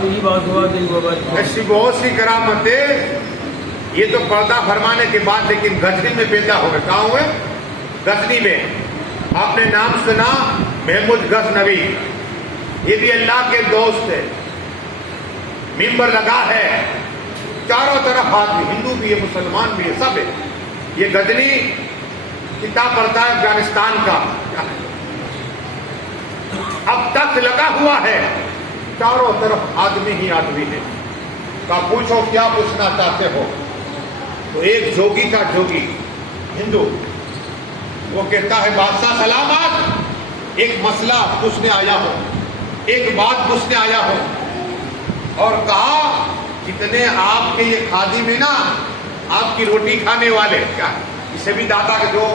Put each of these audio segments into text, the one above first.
ایسی بہت سی کرامتیں، یہ تو پردہ فرمانے کے بعد لیکن غزنی میں پیدا ہو گئے. کہاں ہوئے؟ غزنی میں. آپ نے نام سنا محمود غزنوی، یہ بھی اللہ کے دوست ہے. ممبر لگا ہے، چاروں طرف آدمی، ہندو بھی ہے، مسلمان بھی ہے، سب ہے. یہ غزنی کتاب پڑھتا ہے افغانستان کا. اب تک لگا ہوا ہے، چاروں طرف آدمی ہی آدمی ہے. کہا پوچھو کیا پوچھنا چاہتے ہو؟ تو ایک جوگی کا جوگی ہندو، وہ کہتا ہے بادشاہ سلامت، ایک مسئلہ پوچھنے آیا ہو، ایک بات پوچھنے آیا ہو. اور کہا جتنے آپ کے یہ خادم ہیں نا، آپ کی روٹی کھانے والے، کیا اسے بھی داتا کے جو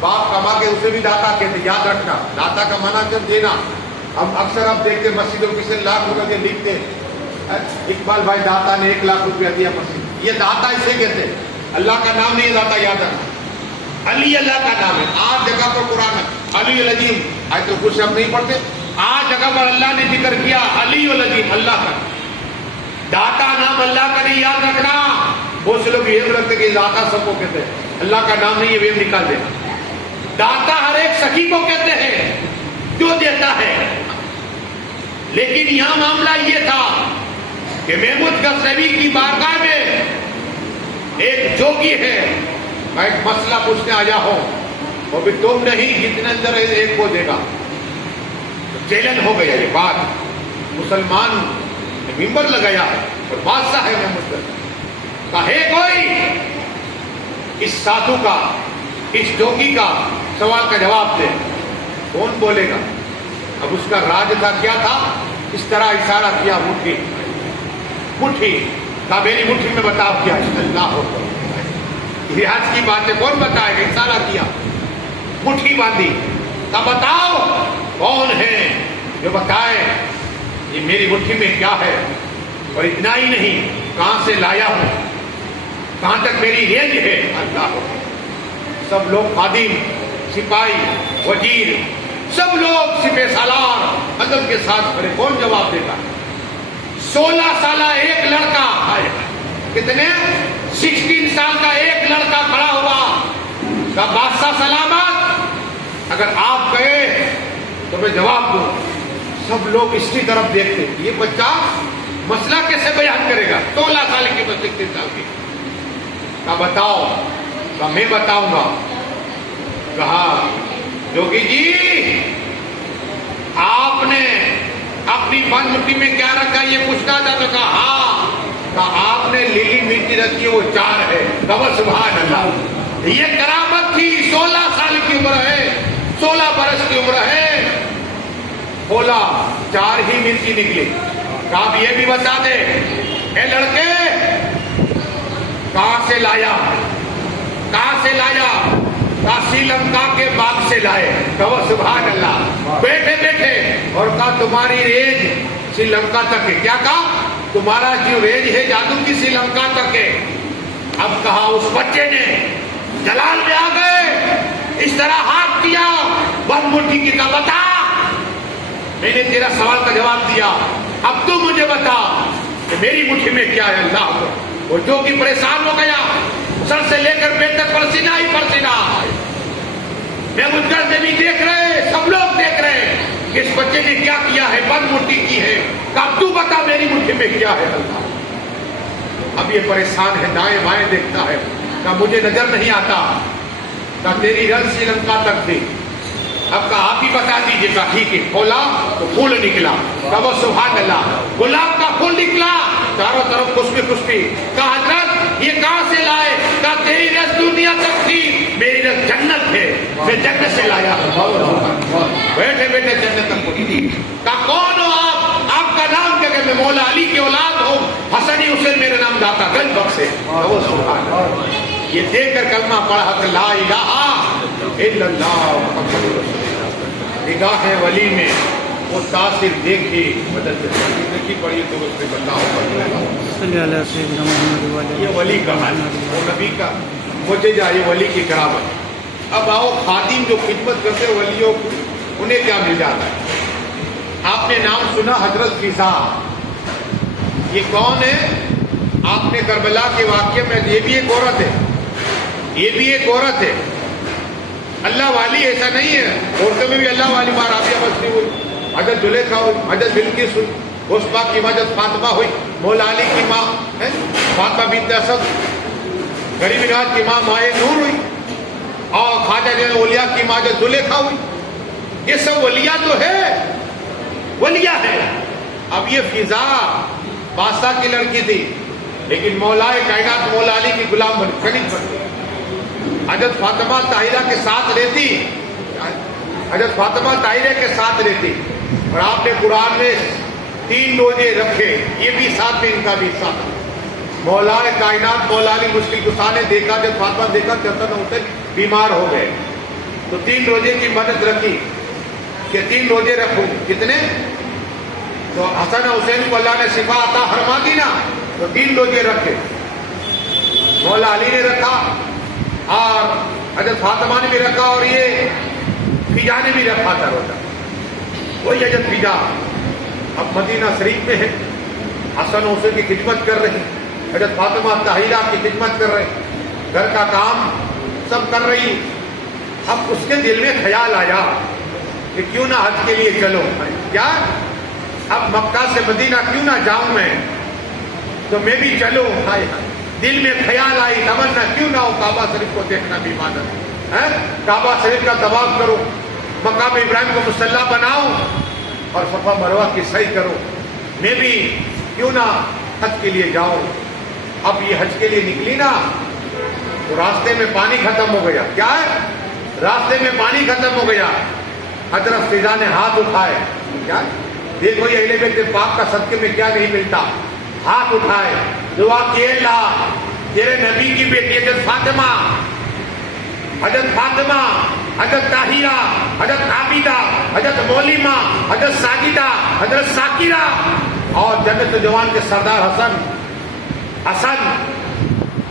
باپ کما کے اسے بھی داتا کہتے، یاد رکھنا داتا کا منع کر دینا. ہم اکثر آپ دیکھتے مسجدوں کسی لاکھ روپے لکھتے، اقبال بھائی داتا نے 1 لاکھ روپیہ دیا مسجد. یہ داتا اسے کہتے، اللہ کا نام نہیں داتا، یاد رکھنا. علی اللہ کا نام ہے. 8 جگہ پر قرآن ہے علی العظیم، آج تو کچھ ہم نہیں پڑھتے. 8 جگہ پر اللہ نے ذکر کیا علی العظیم، اللہ کا. داتا نام اللہ کا نہیں، یاد رکھنا. بہت سے لوگ یہ رکھتے کہ داتا سب کو کہتے ہیں، اللہ کا نام نہیں، یہ ویم نکال دینا. داتا ہر ایک سخی کو کہتے ہیں جو دیتا ہے. لیکن یہاں معاملہ یہ تھا کہ محمود غزنوی کی بارگاہ میں ایک جوگی ہے، میں ایک مسئلہ پوچھنے آیا ہوں، وہ بھی تم نہیں، جتنے اندر ایک کو دے گا. چیلنج ہو گیا یہ بات. مسلمان نے ممبر لگایا اور بادشاہ ہے محمود غزنوی. کہے کوئی اس ساتھو کا، اس جوگی کا سوال کا جواب دے. کون بولے گا؟ اب اس کا راج تھا، کیا تھا؟ اس طرح اشارہ کیا، مٹھی مٹھی. کہا میری مٹھی میں بتاؤ کیا. اللہ ہو ریاض کی باتیں کون بتائے گا؟ اشارہ کیا، مٹھی باندھی. کہا بتاؤ کون ہے جو بتائے یہ میری مٹھی میں کیا ہے. اور اتنا ہی نہیں، کہاں سے لایا ہوں، کہاں تک میری رینج ہے. اللہ ہو. سب لوگ خادم، سپاہی، وزیر، سب لوگ سپہ سالار ادب کے ساتھ کھڑے. کون جواب دے گا؟ 16 سالہ ایک لڑکا، کتنے 16 سال کا ایک لڑکا کھڑا ہوا. کہا بادشاہ سلامت، اگر آپ کہے تو میں جواب دوں. سب لوگ اس کی طرف دیکھتے، یہ بچہ مسئلہ کیسے بیان کرے گا؟ 16 سال کی بچے 16 سال کی. کہا بتاؤ. کہا میں بتاؤں گا. کہا جوگی جی آپ نے اپنی بند مٹھی میں کیا رکھا یہ پوچھنا تھا. تو کہا ہاں. کہا آپ نے لیلی مرچی رکھی ہے، وہ 4 ہے. کہا سبحان اللہ. یہ کرامت تھی. 16 سال کی عمر ہے، 16 برس کی عمر ہے. کھولا 4 ہی مرچی نکلی. کہا اب یہ بھی بتا دے اے لڑکے کہاں سے لایا، کہاں سے لایا؟ کہا سری لنکا کے باغ سے لائے. کہا سبحان اللہ. بیٹھے بیٹھے اور کہا تمہاری رینج سری لنکا تک ہے. کیا کہا؟ تمہارا جو رینج ہے جادو کی سری لنکا تک ہے. اب کہا اس بچے نے جلال میں آ گئے، اس طرح ہاتھ کیا بند مٹھی کی. کہا بتا، میں نے تیرا سوال کا جواب دیا، اب تو مجھے بتا کہ میری مٹھی میں کیا ہے. اللہ کو وہ جو کہ پریشان ہو گیا، سر سے لے کر پیر تک پرسینہ ہی پرسینہ. محمود غزنوی دیکھ رہے، سب لوگ دیکھ رہے کہ اس بچے نے کیا کیا ہے، بند مٹھی کی ہے. اب تو بتا میری مٹھی میں کیا ہے. اللہ اب یہ پریشان ہے، دائیں بائیں دیکھتا ہے. کہا مجھے نظر نہیں آتا. کہا تیری رن سری لنکا تک تھی. اب کہا آپ ہی بتا دیجیے. کہا ٹھیک ہے. کھولا تو پھول نکلا. کہا وہ سبحان اللہ، گلاب کا پھول نکلا، چاروں طرف خوشبو خوشبو. کہا حضرت یہ کہاں سے لائے؟ کہا تیری رس دنیا تک تھی، میری رس جنت ہے، میں جنت سے لایا. بیٹھے بیٹھے جنت تک پہنچی. کہا کون ہو آپ؟ آپ کا نام کیا؟ کہ میں مولا علی کی اولاد ہوں، حسنی حسین میرا نام داتا گنج بخش ہے. وہ سبحان اللہ. یہ دیکھ کر کلمہ پڑھا کہ لا الہ الا اللہ محمد رسول اللہ. نگاہ ولی میں وہ تاثر دیکھی مدد دیکھی پڑی تو اس میں اللہ یہ ولی کا ہے، وہ نبی کا مجھے جا یہ ولی کی کرامت. اب آؤ خادم جو خدمت کرتے ولیوں کو انہیں کیا مل جاتا ہے. آپ نے نام سنا حضرت فضا، یہ کون ہے؟ آپ نے کربلا کے واقعے میں، یہ بھی ایک عورت ہے، یہ بھی ایک عورت ہے، اللہ والی ایسا نہیں ہے، عورتوں میں بھی اللہ والی ماں رابعہ بسری ہوئی، حضرت زلیخا ہوئی، حضرت بلقیس ہوئی، اس پاک کی ماں حضرت فاطمہ ہوئی، مولا علی کی ماں فاطمہ بنت اسد، غریب نواز کی ماں مائے نور ہوئی، اور خواجہ جن اولیاء کی ماں حضرت زلیخا ہوئی. یہ سب ولیاء تو ہے، ولیاء ہے. اب یہ فضا بادشاہ کی لڑکی تھی، لیکن مولا کائنات مولا علی کی غلام بن خلیل بن گئی. حضرت فاطمہ طاہرہ کے ساتھ رہتی، حضرت فاطمہ طاہرہ کے ساتھ رہتی، اور آپ نے قرآن میں 3 روزے رکھے، یہ بھی ساتھ میں ان کا بھی ساتھ. مولا کائنات مولا علی مشکل کشا نے دیکھا، جب فاطمہ دیکھا چلتا نہ ہوتے بیمار ہو گئے، تو 3 روزے کی مدد رکھی کہ 3 روزے رکھوں. کتنے؟ تو حسن حسین کو اللہ نے شفا عطا فرما دی نا، تو 3 روزے رکھے. مولا علی نے رکھا اور حضرت فاطمہ نے بھی رکھا، اور یہ فضا نے بھی رکھا تھا روزہ. وہی حضرت فضا اب مدینہ شریف میں ہے، حسن حسین کی خدمت کر رہی، حضرت فاطمہ طاہرہ کی خدمت کر رہے، گھر کا کام سب کر رہی. اب اس کے دل میں خیال آیا کہ کیوں نہ حج کے لیے چلو. کیا اب مکہ سے مدینہ کیوں نہ جاؤں میں، تو میں بھی چلوں. دل میں خیال آئی، تمنا کیوں نہ ہو کعبہ شریف کو دیکھنا بھی عبادت ہے، کعبہ شریف کا طواف کرو، مقام ابراہیم کو مصلی بناؤ، اور صفا مروہ کی صحیح کرو. میں بھی کیوں نہ حج کے لیے جاؤں. اب یہ حج کے لیے نکلی نا، تو راستے میں پانی ختم ہو گیا. کیا ہے؟ راستے میں پانی ختم ہو گیا. حضرت فضا نے ہاتھ اٹھائے. کیا؟ دیکھو یہ اہل بیت پاک کا صدقے میں کیا نہیں ملتا. ہاتھ اٹھائے، دعا کیے، اللہ تیرے نبی کی بیٹی حضرت فاطمہ، حضرت فاطمہ، حضرت طاہرہ، حضرت عابدہ، حضرت مولیمہ، حضرت ساجدہ، حضرت ساکرہ، اور جنت جوان کے سردار حسن،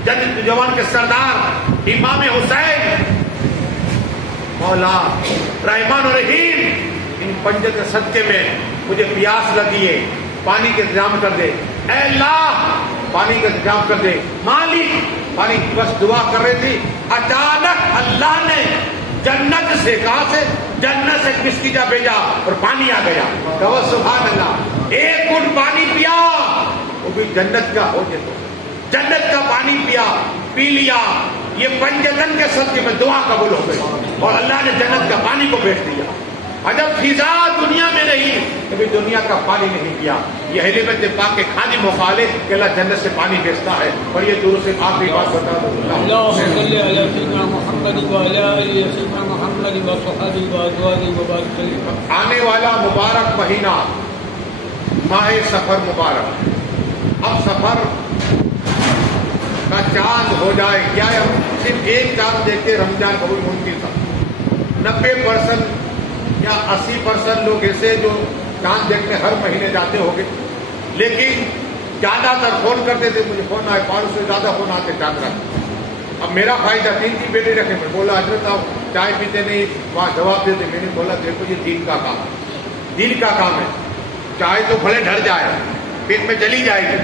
جنت جوان کے سردار امام حسین. مولا رحمان و رحیم، ان پنجوں کے صدقے میں مجھے پیاس لگی ہے، پانی کے انتظام کر دے. اے اللہ پانی کا انتظام کر دے. مالک پانی بس دعا کر رہی تھی، اچانک اللہ نے جنت سے، کہاں سے؟ جنت سے کشتیجہ بھیجا اور پانی آ گیا. کہو سبحان اللہ. ایک گھٹ پانی پیا، وہ بھی جنت کا ہو جائے، جنت کا پانی پیا، پی لیا. یہ پنجتن کے صدقے میں دعا قبول ہو گئی، اور اللہ نے جنت کا پانی کو بھیج دیا. حضرت فضا دنیا میں نہیں، کبھی دنیا کا پانی نہیں پیا. یہ اہل بیت پاک کے خادم مخالف کہ اللہ جنت سے پانی بھیجتا ہے. اور یہ دور سے آخری بات بتا دو، اللهم صل على سيدنا محمد وعلى آل سيدنا محمد وصحبه وازواجه وبارك وسلم. آنے والا مبارک مہینہ ماہ سفر مبارک. اب سفر کا چاند ہو جائے، کیا ہے؟ صرف ایک چاند دیکھتے رمضان بہت ممکن تھا. 90% یا 80% لوگ ایسے جو چاند دیکھنے ہر مہینے جاتے ہوں گے، لیکن زیادہ تر فون کرتے تھے. مجھے فون آئے 500 سے زیادہ فون آتے چاند رکھ. اب میرا فائدہ 3 بیٹے رکھے. میں بولا حضرت آپ چائے پیتے نہیں، وہاں جواب دیتے. میں نے بولا دیکھو یہ دین کا کام ہے، دین کا کام ہے. چائے تو بھلے ڈھر جائے، پیٹ میں چلی جائے گی،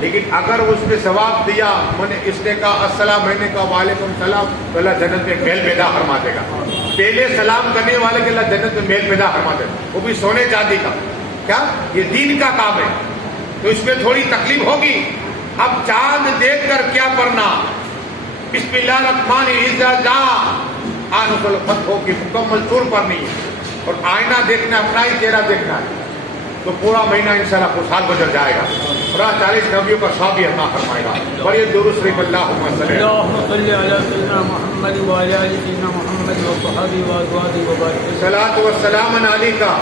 لیکن اگر اس نے ثواب دیا، میں نے اس نے کہا السلام، میں نے کہا وعلیکم السلام، تو اللہ جنت میں میل پیدا فرما دے گا. پہلے سلام کرنے والے کے اللہ جنت میں میل پیدا فرما دے گا، وہ بھی سونے چاندی کا. کیا؟ یہ دین کا کام ہے، تو اس میں تھوڑی تکلیف ہوگی. اب چاند دیکھ کر کیا کرنا؟ بسم اللہ الرحمن الرحیم، آنکھ الفتحوں کی مکمل طور پر نہیں ہے، اور آئینہ دیکھنا، اپنا ہی چہرہ دیکھنا ہے. تو پورا مہینہ انشاءاللہ خوشحال گزر جائے گا. پورا 40 نبیوں کا ثواب بھی عطا فرمائے گا. اور یہ درود شریف اللہم صلی اللهم صل على سيدنا محمد وعلى آل سيدنا محمد وصحبه وازواجه وبارك وسلم. صلاۃ والسلام علیکہ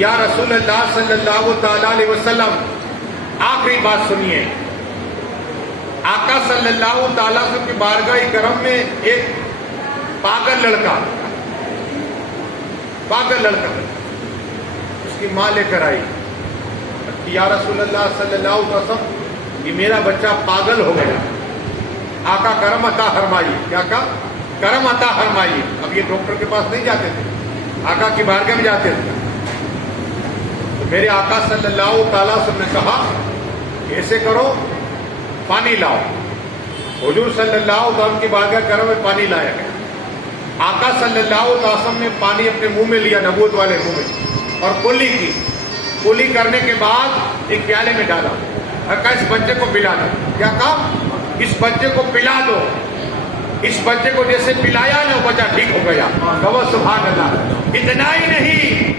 یا رسول اللہ صلی اللہ تعالی علیہ وسلم. آخری بات سنیے، آقا صلی اللہ تعالی وسلم کی بارگاہ کرم میں ایک پاگل لڑکا، اس کی ماں لے کر آئی. یا رسول اللہ صلی اللہ علیہ وسلم، یہ میرا بچہ پاگل ہو گیا، آقا کرم عطا فرمائیے. کیا کہا؟ کرم عطا فرمائیے. اب یہ ڈاکٹر کے پاس نہیں جاتے تھے، آقا کی بارگاہ میں جاتے تھے. تو میرے آقا صلی اللہ تعالی وسلم نے کہا ایسے کرو پانی لاؤ. حضور صلی اللہ علیہ وسلم کی بارگاہ کرم میں پانی لایا گیا. آقا صلی اللہ علیہ وسلم نے پانی اپنے منہ میں لیا, نبوت والے منہ میں, اور کلی کی. کلی کرنے کے بعد ایک پیالے میں ڈالا اور کہا اس بچے کو پلا دو. کیا کہا؟ اس بچے کو پلا دو. اس بچے کو جیسے پلایا نا وہ بچہ ٹھیک ہو گیا. کہو سبحان اللہ. اتنا ہی نہیں,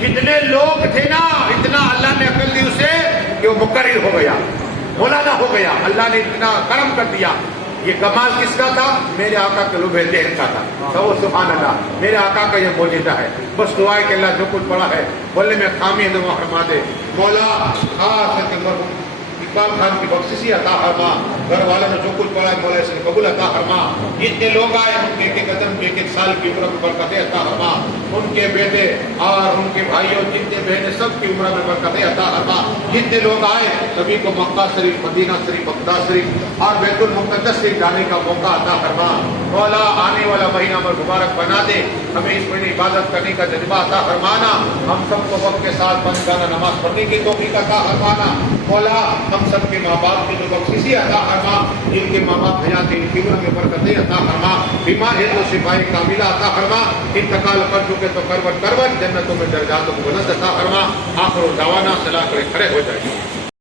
جتنے لوگ تھے نا اتنا اللہ نے عقل دی اسے کہ وہ مقرر ہو گیا, مولانا ہو گیا. اللہ نے اتنا کرم کر دیا. یہ کمال کس کا تھا؟ میرے آقا کے لبِ ذہن کا تھا. کہو سبحان اللہ. میرے آقا کا یہ معجزہ ہے. بس دعا ہے کہ اللہ جو کچھ پڑا ہے بولنے میں خامی ہے تو فرما دے. مولا خاص اقبال خان کی بخششی عطا فرما. گھر والوں نے جو کچھ پڑھا ہے مولا سے قبول عطا فرما. جتنے لوگ آئے ان کے ایک قدم ایک ایک سال کی عمر میں برکتیں عطا فرما. ان کے بیٹے اور ان کے بھائیوں جتنے بہنیں سب کی عمر میں برکتیں عطا فرما. جتنے لوگ آئے سبھی کو مکہ شریف, مدینہ شریف, بغداد شریف اور بیت المقدس سے جانے کا موقع عطا فرما. مولا آنے والا مہینہ میں مبارک بنا دے. ہمیں اس مہینے عبادت کرنے کا جذبہ عطا فرمانا. ہم سب کو وقت کے ساتھ بند جانا نماز پڑھنے کی توفیق عطا فرمانا. مولا ہم سب کے ماں باپ کی جو بخششی عطا فرما, جن کے ماں باپ حیات ان کی عمر میں برکتیں عطا فرما. بیمار ہے تو شفائے کاملہ عطا فرما. انتقال کر چکے تو کروٹ کروٹ جنتوں میں درجات کو بلند عطا فرما. آخر دعوانا صلاح کرے کھڑے ہو جائے.